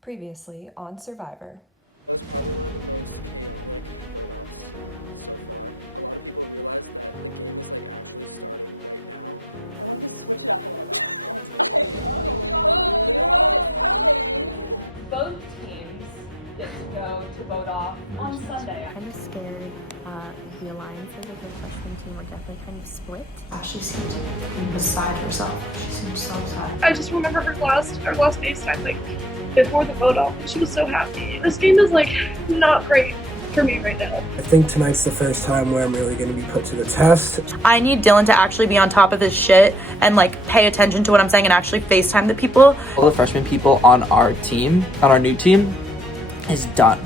Previously on Syrvivor. Both teams get to go to vote off on Sunday. I'm kind of scared. The alliances of the freshman team are definitely kind of split. She seemed to be beside herself. She seemed so sad. I just remember our last FaceTime, like, before the vote off. She was so happy. This game is, like, not great for me right now. I think tonight's the first time where I'm really going to be put to the test. I need Dylan to actually be on top of his shit and like pay attention to what I'm saying and actually FaceTime the people. All the freshman people on our team, on our new team, is done.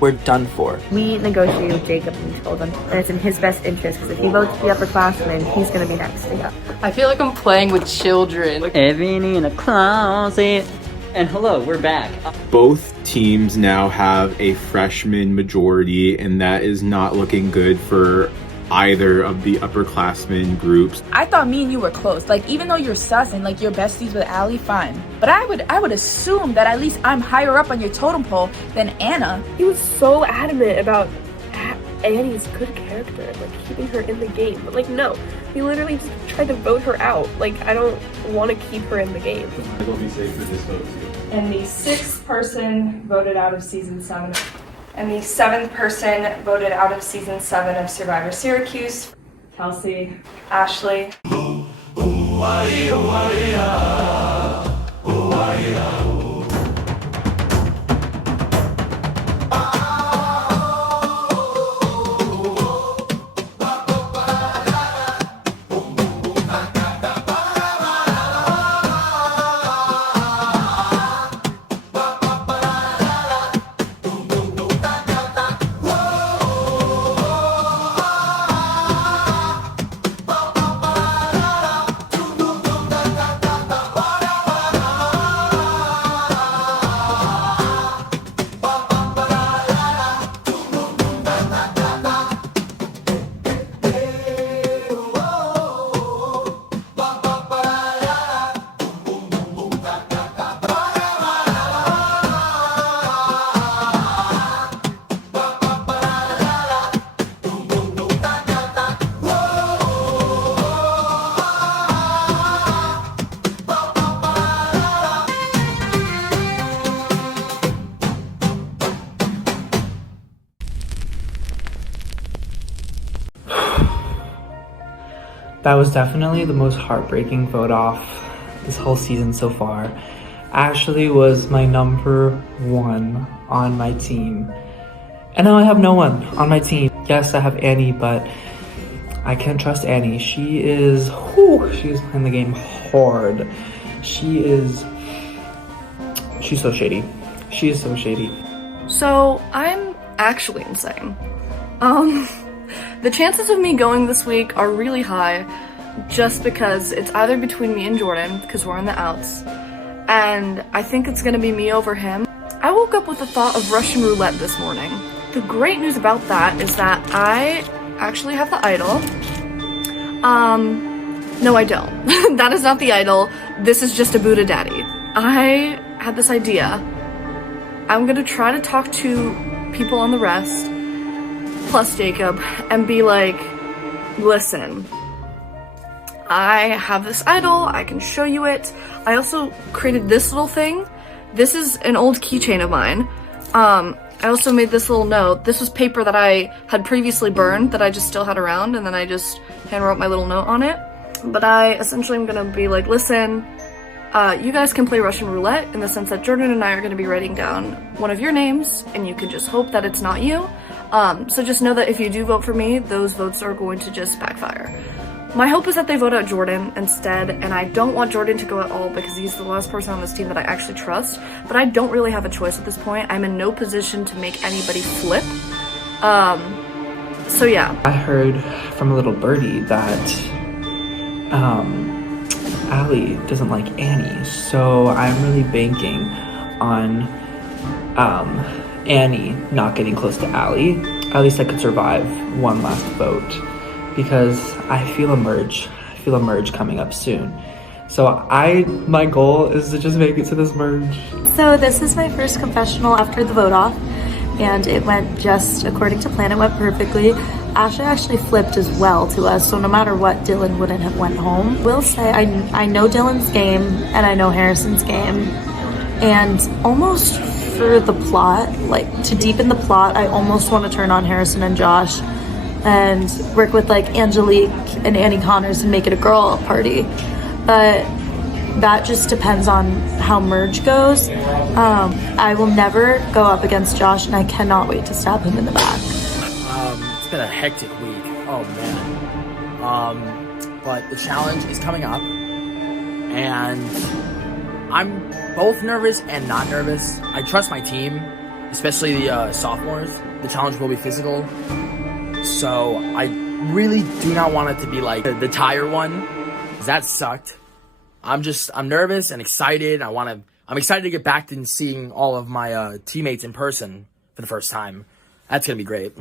We're done for. We negotiated with Jacob and we told him that it's in his best interest because if he votes the upperclassmen, he's going to be next to go. I feel like I'm playing with children. Everything in a closet. And hello, we're back. Both teams now have a freshman majority, and that is not looking good for either of the upperclassmen groups. I thought me and you were close. Like, even though you're sus and like you're besties with Allie, fine. But I would assume that at least I'm higher up on your totem pole than Anna. He was so adamant about Annie's good character, like keeping her in the game. But like, no, he literally just tried to vote her out. Like, I don't want to keep her in the game. I will be safe with this vote too. And the 6th person voted out of season 7. And the 7th person voted out of season 7 of Syrvivor Syracuse. Kelsey, Ashley. That was definitely the most heartbreaking vote off this whole season so far. Ashley was my number 1 on my team. And now I have no one on my team. Yes, I have Annie, but I can't trust Annie. She's playing the game hard. She's so shady. She is so shady. So, I'm actually insane. The chances of me going this week are really high just because it's either between me and Jordan, because we're in the outs, and I think it's gonna be me over him. I woke up with the thought of Russian roulette this morning. The great news about that is that I actually have the idol. No I don't. That is not the idol. This is just a Buddha daddy. I had this idea. I'm gonna try to talk to people on the rest, plus Jacob, and be like, listen, I have this idol, I can show you it. I also created this little thing. This is an old keychain of mine. I also made this little note. This was paper that I had previously burned that I just still had around, and then I just hand wrote my little note on it. But I essentially am gonna be like, listen, you guys can play Russian roulette in the sense that Jordan and I are gonna be writing down one of your names, and you can just hope that it's not you. So just know that if you do vote for me, those votes are going to just backfire. My hope is that they vote out Jordan instead, and I don't want Jordan to go at all because he's the last person on this team that I actually trust, but I don't really have a choice at this point. I'm in no position to make anybody flip. So yeah. I heard from a little birdie that Allie doesn't like Annie, so I'm really banking on Annie not getting close to Allie. At least I could survive one last vote because I feel a merge coming up soon. So my goal is to just make it to this merge. So this is my first confessional after the vote off, and it went just according to plan. It went perfectly. Ashley actually flipped as well to us, so no matter what, Dylan wouldn't have went home. Will say I know Dylan's game and I know Harrison's game, and almost for the plot, like to deepen the plot, I almost want to turn on Harrison and Josh and work with like Angelique and Annie Connors and make it a girl party. But that just depends on how merge goes. I will never go up against Josh, and I cannot wait to stab him in the back. It's been a hectic week. Oh man. But the challenge is coming up, and I'm both nervous and not nervous. I trust my team, especially the sophomores. The challenge will be physical, so I really do not want it to be like the tire one, 'cause that sucked. I'm nervous and excited. I'm excited to get back to seeing all of my teammates in person for the first time. That's gonna be great.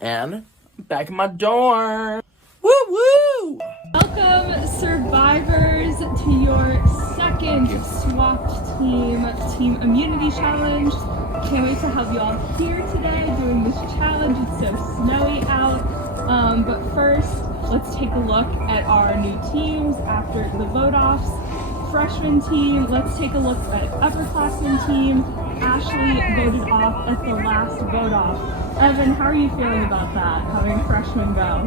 And back in my dorm. Woo woo! Welcome, survivors, to your second swapped team immunity challenge. Can't wait to have you all here today doing this challenge. It's so snowy out. But first, let's take a look at our new teams after the vote-offs. Freshman team, let's take a look at Upperclassmen team. Ashley voted off at the last vote-off. Evan, how are you feeling about that, having freshmen go?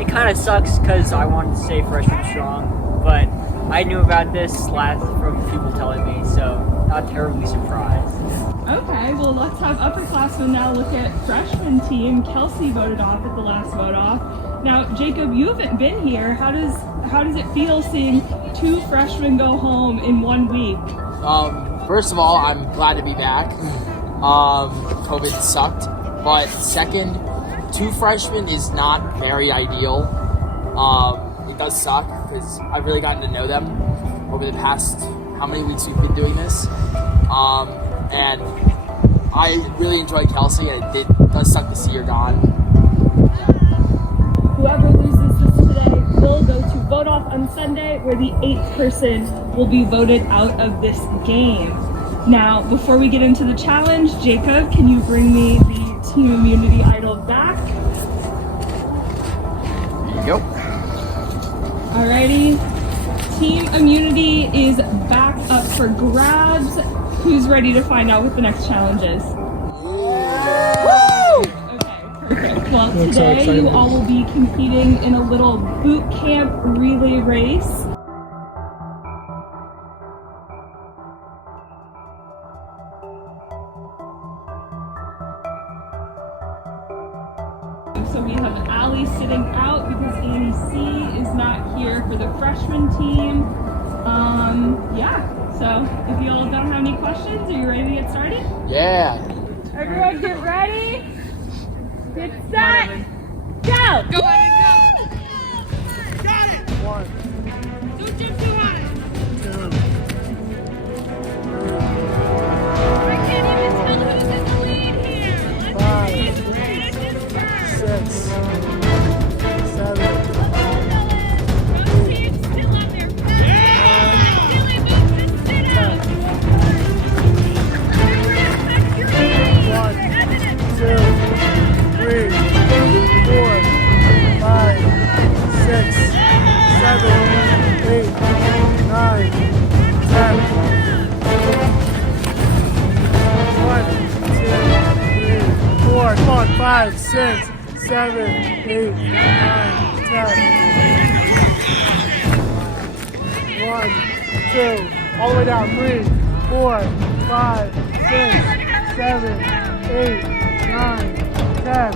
It kind of sucks because I wanted to stay freshman strong, but I knew about this from people telling me, so not terribly surprised. Okay, well let's have Upperclassmen now look at freshman team. Kelsey voted off at the last vote-off. Now, Jacob, you haven't been here. How does it feel seeing two freshmen go home in 1 week? First of all, I'm glad to be back. COVID sucked. But second, two freshmen is not very ideal. It does suck because I've really gotten to know them over the past how many weeks we've been doing this. And I really enjoyed Kelsey, and it does suck to see her gone. Whoever loses this today will go to vote off on Sunday, where the 8th person will be voted out of this game. Now, before we get into the challenge, Jacob, can you bring me the Team Immunity Idol back? Yep. Alrighty. Team Immunity is back up for grabs. Who's ready to find out what the next challenge is? Woo! Okay, perfect. Well, today you all will be competing in a little boot camp relay race. So we have Allie sitting out because Annie C is not here for the freshman team. Yeah, so if you all don't have any questions, are you ready to get started? Yeah. Everyone get ready. Get set. Go! Go ahead and go. Got it. 1. Don't jump too high. 2. I can't even tell who's in the lead here. Let's see. 6. 7. Come on, 5, 6, 7, 8, 9, 10. 1, 2, all the way down. 3, 4, 5, 6, 7, 8, 9, 10.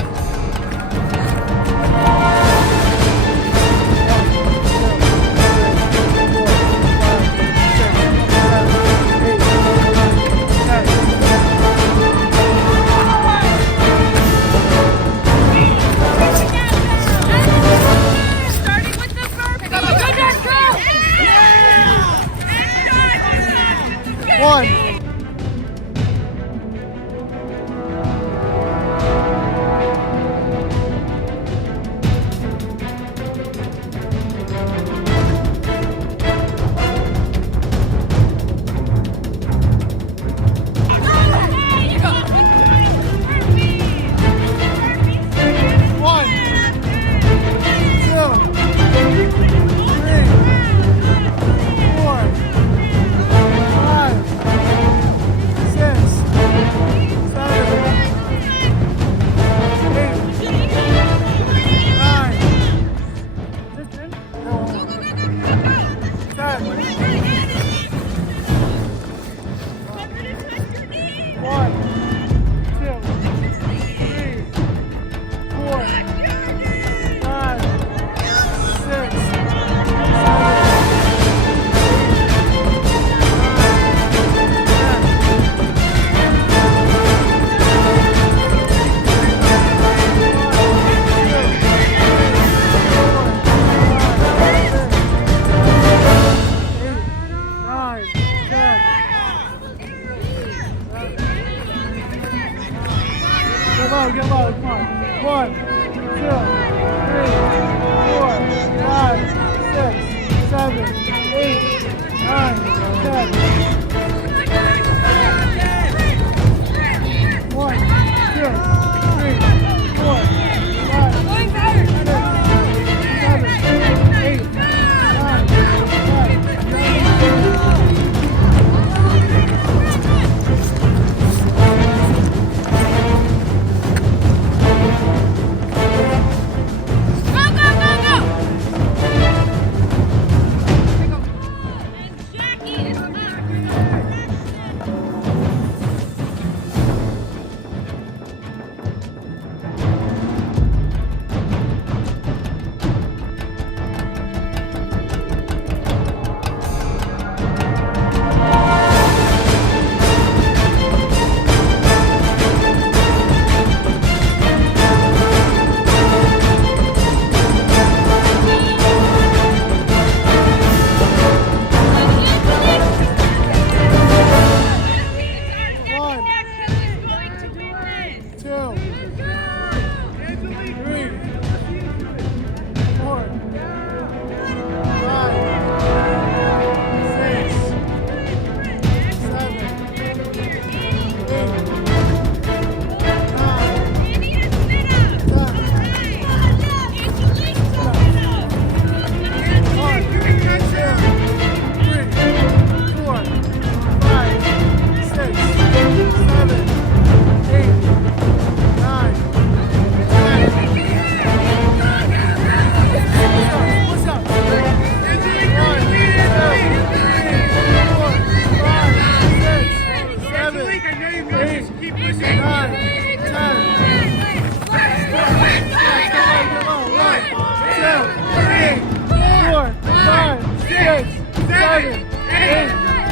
7, 8,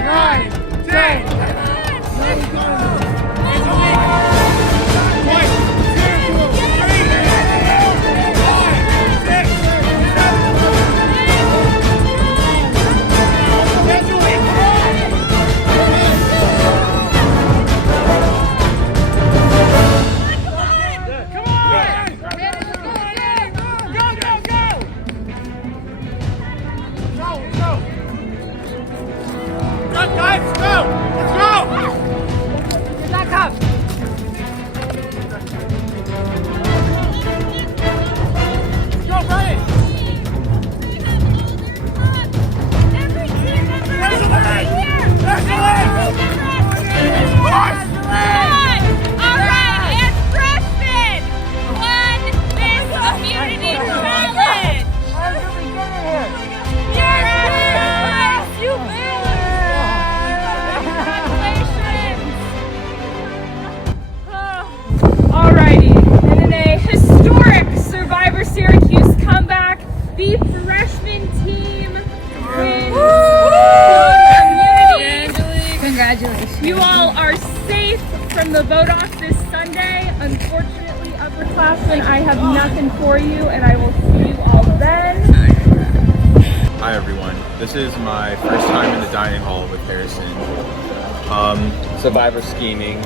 9, 10. Alrighty, and in a historic Syrvivor Syracuse comeback, the freshman team wins immunity. Congratulations. You all are safe from the vote off this Sunday. Unfortunately, upperclassmen, I have nothing for you, and I will see you all then. Hi everyone, this is my first time in the dining hall with Harrison. Survivor scheming.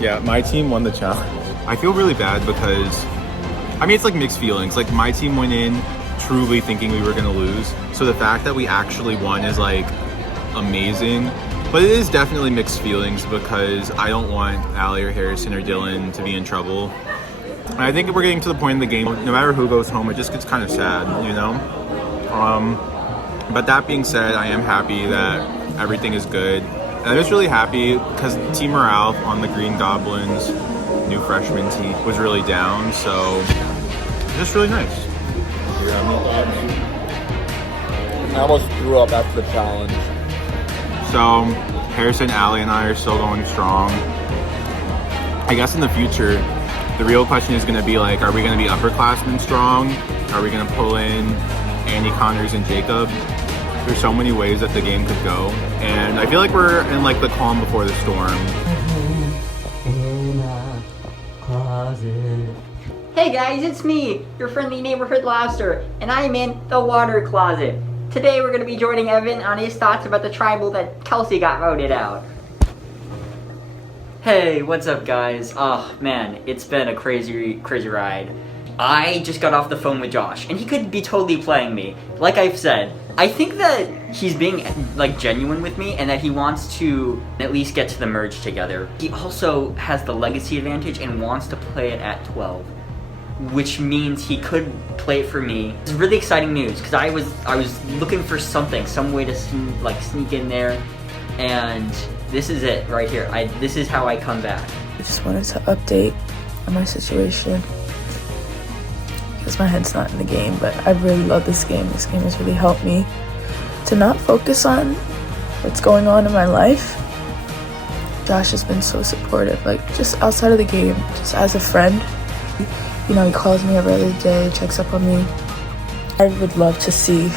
Yeah, my team won the challenge. I feel really bad because, I mean, it's like mixed feelings. Like, my team went in truly thinking we were gonna lose. So the fact that we actually won is like amazing. But it is definitely mixed feelings because I don't want Allie or Harrison or Dylan to be in trouble. And I think we're getting to the point in the game, no matter who goes home, it just gets kind of sad, you know? But that being said, I am happy that everything is good. And I'm just really happy because team morale on the Green Goblins new freshman team was really down, so just really nice. I almost threw up after the challenge. So Harrison, Allie, and I are still going strong. I guess in the future, the real question is going to be like, are we going to be upperclassmen strong? Are we going to pull in Andy, Connors, and Jacob? There's so many ways that the game could go, and I feel like we're in like the calm before the storm. Hey guys, it's me, your friendly neighborhood lobster, and I'm in the water closet. Today we're going to be joining Evan on his thoughts about the tribal that Kelsey got voted out. Hey, what's up guys? Oh man, it's been a crazy ride. I just got off the phone with Josh, and he could be totally playing me. Like I've said, I think that he's being like genuine with me and that he wants to at least get to the merge together. He also has the legacy advantage and wants to play it at 12, which means he could play it for me. It's really exciting news because I was looking for something, some way to sneak in there, and this is it right here. This is how I come back. I just wanted to update on my situation because my head's not in the game, but I really love this game. This game has really helped me to not focus on what's going on in my life. Josh has been so supportive, like just outside of the game, just as a friend. You know, he calls me every other day, checks up on me. I would love to see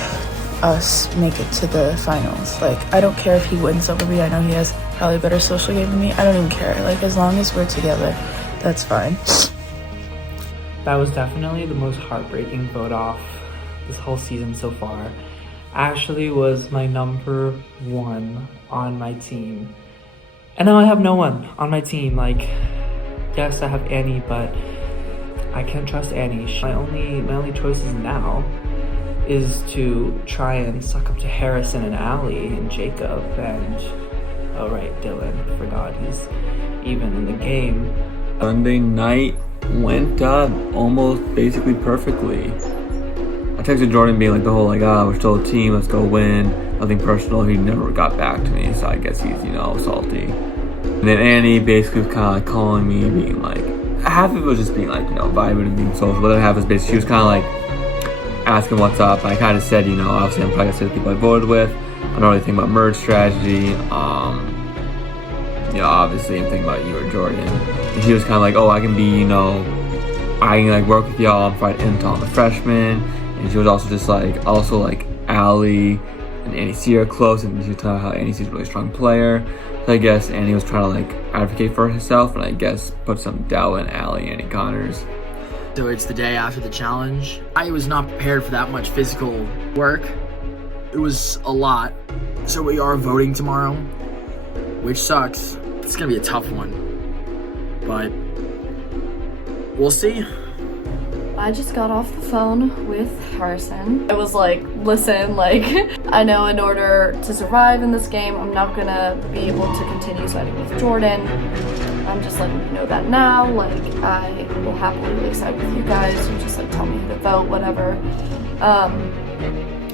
us make it to the finals. Like, I don't care if he wins over me. I know he has probably a better social game than me. I don't even care. Like, as long as we're together, that's fine. That was definitely the most heartbreaking vote off this whole season so far. Ashley was my number 1 on my team. And now I have no one on my team. Like, yes, I have Annie, but I can't trust Annie. My only choices now is to try and suck up to Harrison and Allie and Jacob and, oh right, Dylan. I forgot he's even in the game. Sunday night went almost basically perfectly. I texted Jordan being like the whole like, we're still a team, let's go win. Nothing personal. He never got back to me, so I guess he's, salty. And then Annie basically was kind of like calling me, being like, half of it was just being like, vibing and being social. The other half was basically, she was kind of like asking what's up. And I kind of said, obviously I'm probably gonna say the people I voted with. I don't really think about merge strategy. Obviously I'm thinking about you or Jordan. And she was kind of like, I can be, I can like work with y'all and provide intel on the freshmen. And she was also just like, Allie and Annie C are close, and you tell how Annie C is a really strong player. So I guess Annie was trying to like advocate for herself, and I guess put some doubt in Allie, Annie Connors. So it's the day after the challenge. I was not prepared for that much physical work. It was a lot. So we are voting tomorrow, which sucks. It's gonna be a tough one, but we'll see. I just got off the phone with Harrison. I was like, listen, like, I know in order to survive in this game, I'm not gonna be able to continue siding with Jordan. I'm just letting you know that now. Like, I will happily like side with you guys. You just like tell me who to vote, whatever.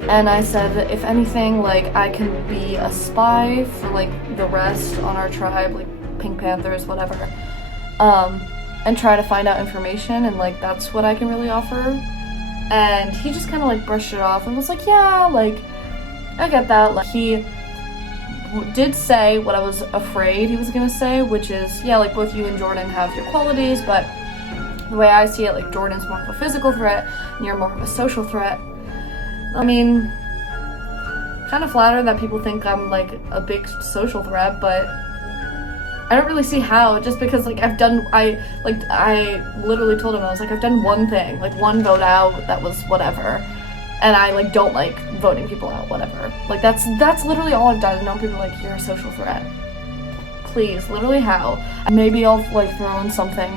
And I said that if anything, like, I can be a spy for like the rest on our tribe, like Pink Panthers, whatever. And try to find out information, and like that's what I can really offer. And he just kind of like brushed it off and was like, yeah, like I get that. Like he did say what I was afraid he was gonna say, which is, yeah, like both you and Jordan have your qualities, but the way I see it, like Jordan's more of a physical threat and you're more of a social threat. I mean, kind of flattered that people think I'm like a big social threat, but I don't really see how, just because like I literally told him, I was like, I've done one thing, like one vote out that was whatever, and I like don't like voting people out, whatever. Like that's literally all I've done. And now people are like, you're a social threat. Please, literally how? Maybe I'll like throw in something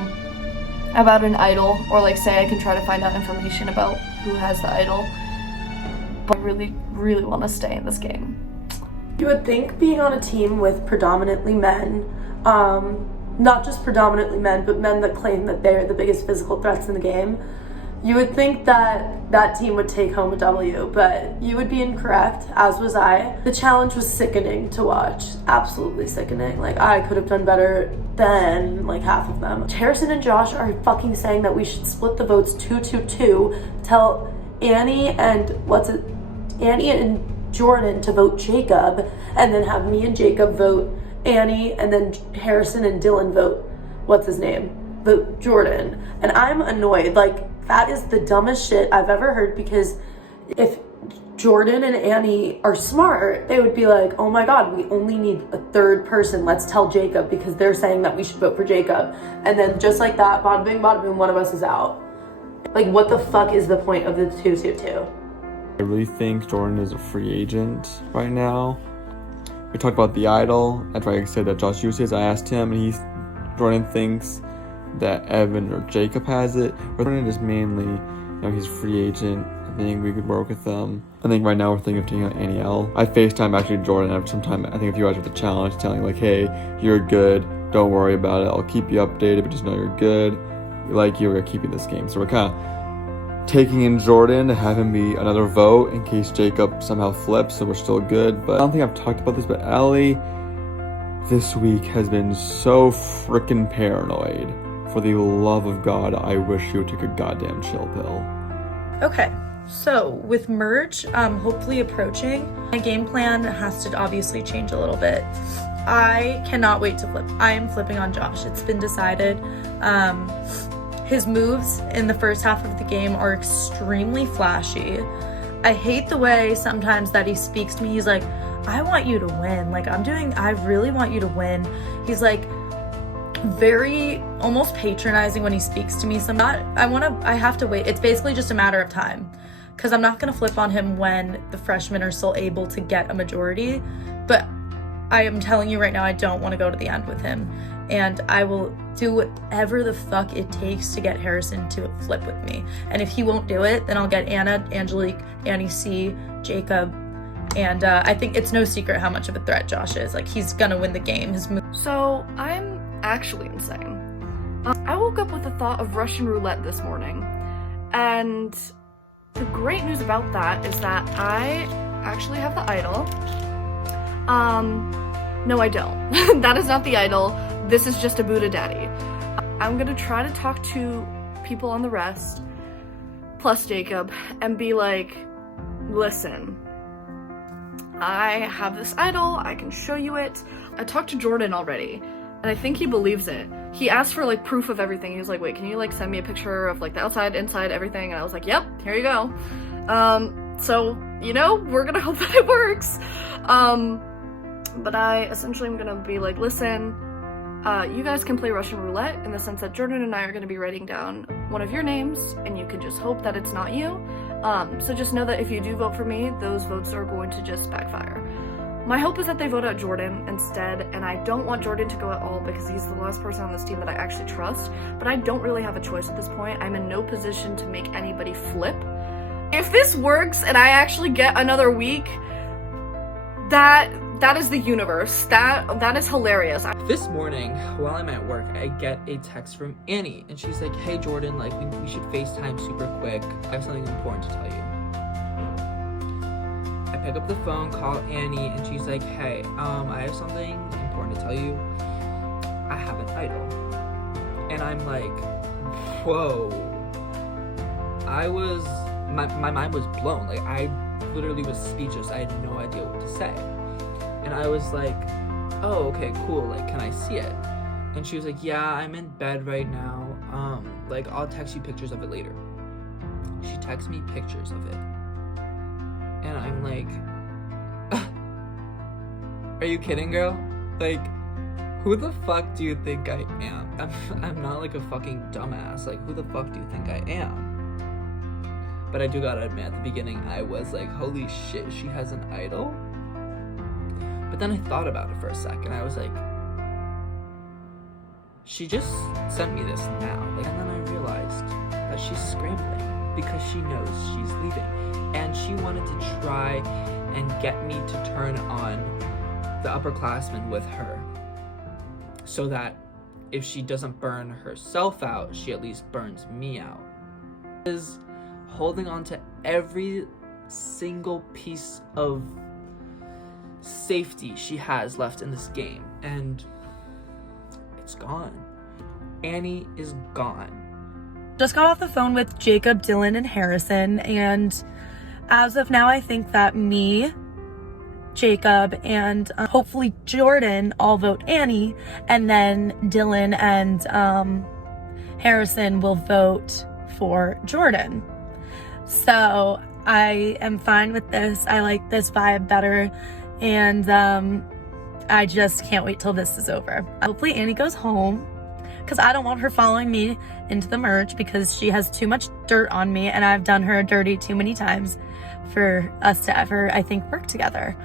about an idol, or like say I can try to find out information about who has the idol. But I really, really want to stay in this game. You would think being on a team with predominantly men, not just predominantly men, but men that claim that they're the biggest physical threats in the game, you would think that that team would take home a W, but you would be incorrect, as was I. The challenge was sickening to watch, absolutely sickening. Like, I could have done better than like half of them. Harrison and Josh are fucking saying that we should split the votes 2-2-2, tell Annie and Jordan to vote Jacob, and then have me and Jacob vote Annie, and then Harrison and Dylan vote vote Jordan. And I'm annoyed. Like, that is the dumbest shit I've ever heard, because if Jordan and Annie are smart, they would be like, oh my god, we only need a third person, let's tell Jacob, because they're saying that we should vote for Jacob. And then just like that, bada bing bada boom, one of us is out. Like, what the fuck is the point of the 2-2-2? I really think Jordan is a free agent right now. We talked about the idol. After I said that Josh uses, I asked him, and Jordan thinks that Evan or Jacob has it. But Jordan is mainly, he's a free agent. I think we could work with them. I think right now we're thinking of taking out Annie L. I FaceTime actually Jordan after some time, I think a few hours with the challenge, telling like, hey, you're good. Don't worry about it. I'll keep you updated, but just know you're good. We like you. We're keeping this game. So we're kind of taking in Jordan to have him be another vote in case Jacob somehow flips, so we're still good. But I don't think I've talked about this, but Allie this week has been so freaking paranoid. For the love of God, I wish you took a goddamn chill pill. Okay, so with merge hopefully approaching, my game plan has to obviously change a little bit. I cannot wait to flip. I am flipping on Josh. It's been decided. His moves in the first half of the game are extremely flashy. I hate the way sometimes that he speaks to me. He's like, I want you to win. Like, I really want you to win. He's like very almost patronizing when he speaks to me. So I have to wait. It's basically just a matter of time, because I'm not gonna flip on him when the freshmen are still able to get a majority. But I am telling you right now, I don't want to go to the end with him. And I will do whatever the fuck it takes to get Harrison to flip with me. And if he won't do it, then I'll get Anna, Angelique, Annie C, Jacob. And I think it's no secret how much of a threat Josh is. Like, he's gonna win the game. So I'm actually insane. I woke up with the thought of Russian roulette this morning. And the great news about that is that I actually have the idol. No, I don't. That is not the idol. This is just a Buddha daddy. I'm gonna try to talk to people on the rest, plus Jacob, and be like, listen, I have this idol, I can show you it. I talked to Jordan already, and I think he believes it. He asked for like proof of everything. He was like, wait, can you like send me a picture of like the outside, inside, everything? And I was like, yep, here you go. So you know, we're gonna hope that it works. But I essentially am gonna be like, listen, you guys can play Russian roulette in the sense that Jordan and I are gonna be writing down one of your names, and you can just hope that it's not you. So just know that if you do vote for me, those votes are going to just backfire. My hope is that they vote out Jordan instead, and I don't want Jordan to go at all because he's the last person on this team that I actually trust, but I don't really have a choice at this point. I'm in no position to make anybody flip. If this works and I actually get another week, that is the universe. That is hilarious. This morning, while I'm at work, I get a text from Annie, and she's like, hey Jordan, like we should FaceTime super quick. I have something important to tell you. I pick up the phone, call Annie, and she's like, hey, I have something important to tell you. I have an idol. And I'm like, whoa. My mind was blown. Like, I literally was speechless. I had no idea what to say. And I was like, oh, okay, cool. Like, can I see it? And she was like, yeah, I'm in bed right now. Like, I'll text you pictures of it later. She texts me pictures of it. And I'm like, are you kidding, girl? Like, who the fuck do you think I am? I'm not like a fucking dumbass. Like, who the fuck do you think I am? But I do gotta admit, at the beginning, I was like, holy shit, she has an idol? But then I thought about it for a second. I was like, she just sent me this now. Like, and then I realized that she's scrambling because she knows she's leaving. And she wanted to try and get me to turn on the Upperclassmen with her, so that if she doesn't burn herself out, she at least burns me out. Is holding on to every single piece of safety she has left in this game, and it's gone. Annie is gone. Just got off the phone with Jacob, Dylan, and Harrison, and as of now, I think that me, Jacob, and hopefully Jordan all vote Annie, and then Dylan and Harrison will vote for Jordan. So I am fine with this. I like this vibe better, and I just can't wait till this is over. Hopefully Annie goes home, because I don't want her following me into the merge because she has too much dirt on me, and I've done her dirty too many times for us to ever, I think, work together.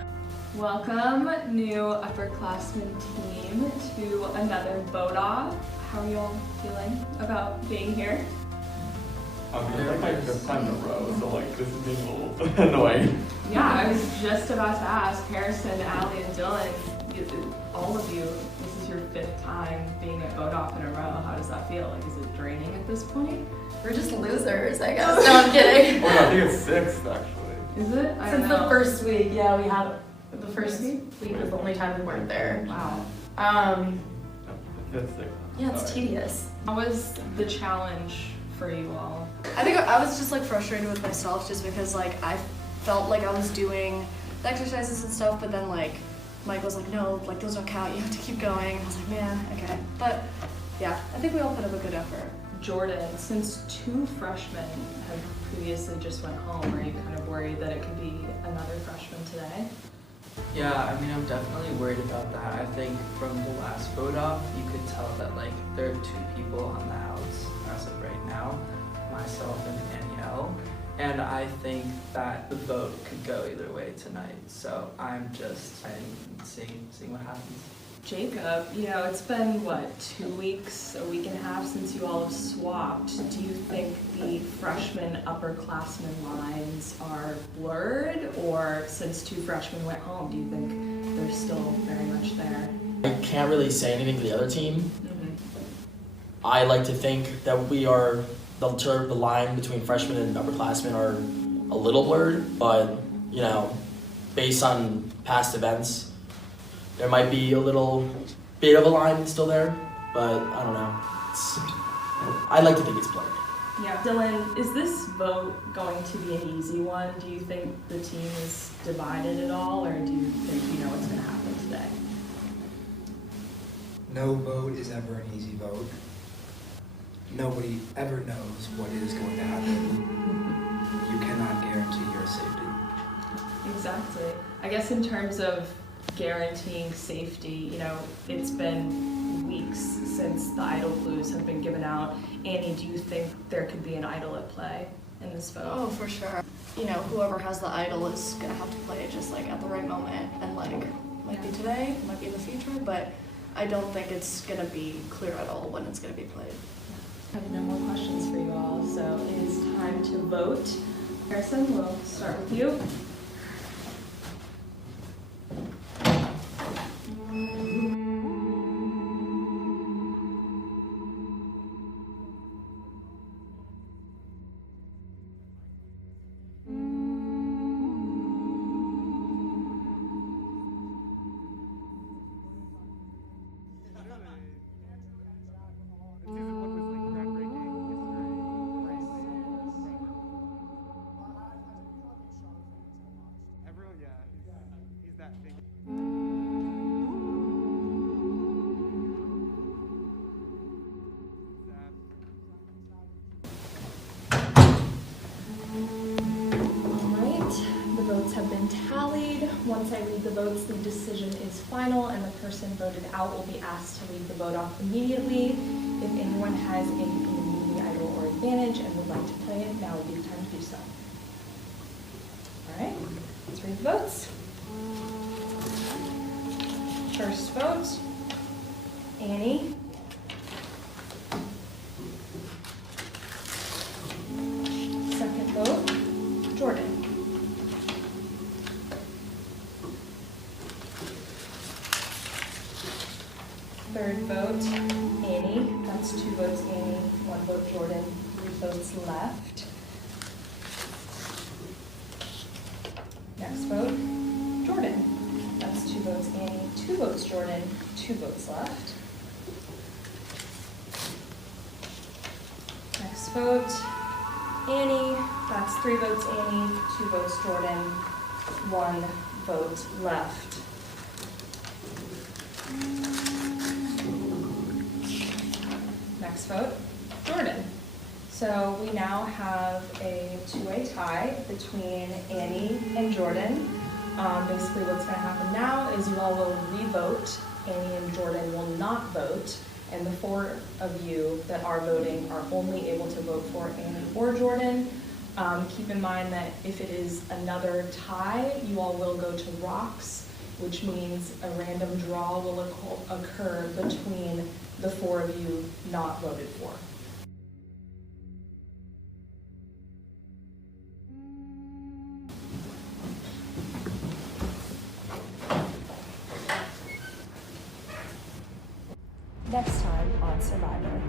Welcome, new upperclassmen team, to another vote off. How are you all feeling about being here? It's like my fifth time in a row, so like this is being a little annoying. Yeah, I was just about to ask Harrison, Allie, and Dylan, all of you, this is your fifth time being at vote off in a row. How does that feel? Like, is it draining at this point? We're just losers, I guess. No, I'm kidding. Oh, no, I think it's sixth actually. Is it? I don't Since know. the first week, yeah, we had the first week was the only time we weren't there. Wow. Fifth, sixth. Yeah, it's tedious. How was the challenge for you all? I think I was just like frustrated with myself just because like I felt like I was doing the exercises and stuff, but then like Mike was like, no, like those don't count, you have to keep going. I was like, man, okay. But yeah, I think we all put up a good effort. Jordan, since 2 freshmen have previously just went home, are you kind of worried that it could be another freshman today? Yeah, I mean, I'm definitely worried about that. I think from the last vote off, you could tell that like there are 2 people on the outs as of right now, myself and Danielle. And I think that the vote could go either way tonight. So I'm just seeing what happens. Jacob, you know, it's been, what, 2 weeks, a week and a half since you all have swapped. Do you think the freshman upperclassmen lines are blurred, or since 2 freshmen went home, do you think they're still very much there? I can't really say anything for the other team. I like to think that we are, the line between freshmen and upperclassmen are a little blurred, but, you know, based on past events, there might be a little bit of a line still there, but I don't know. I like to think it's blurred. Yeah. Dylan, is this vote going to be an easy one? Do you think the team is divided at all, or do you think you know what's going to happen today? No vote is ever an easy vote. Nobody ever knows what is going to happen. You cannot guarantee your safety. Exactly. I guess in terms of guaranteeing safety, you know, it's been weeks since the idol clues have been given out. Annie, do you think there could be an idol at play in this vote? Oh, for sure. You know, whoever has the idol is gonna have to play it just like at the right moment, and like, might be today, might be in the future, but I don't think it's gonna be clear at all when it's gonna be played. I have no more questions for you all, so it is time to vote. Harrison, we'll start with you. Have been tallied. Once I read the votes, the decision is final and the person voted out will be asked to leave the vote off immediately. If anyone has an immunity, idol, or advantage and would like to play it, now would be the time to do so. All right, let's read the votes. First vote, Annie. Second vote, Jordan. Third vote, Annie. That's 2 votes Annie, 1 vote Jordan, 3 votes left. Next vote, Jordan. That's 2 votes Annie, 2 votes Jordan, 2 votes left. Next vote, Annie. That's 3 votes Annie, 2 votes Jordan, 1 vote left. Next vote, Jordan. So we now have a 2-way tie between Annie and Jordan. Basically what's going to happen now is you all will re-vote. Annie and Jordan will not vote, and the 4 of you that are voting are only able to vote for Annie or Jordan. Keep in mind that if it is another tie, you all will go to rocks, which means a random draw will occur between the 4 of you not voted for. Next time on Syrvivor.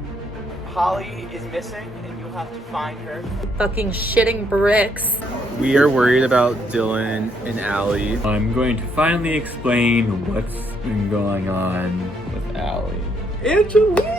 Holly is missing and you'll have to find her. Fucking shitting bricks. We are worried about Dylan and Allie. I'm going to finally explain what's been going on with Allie. Angelina!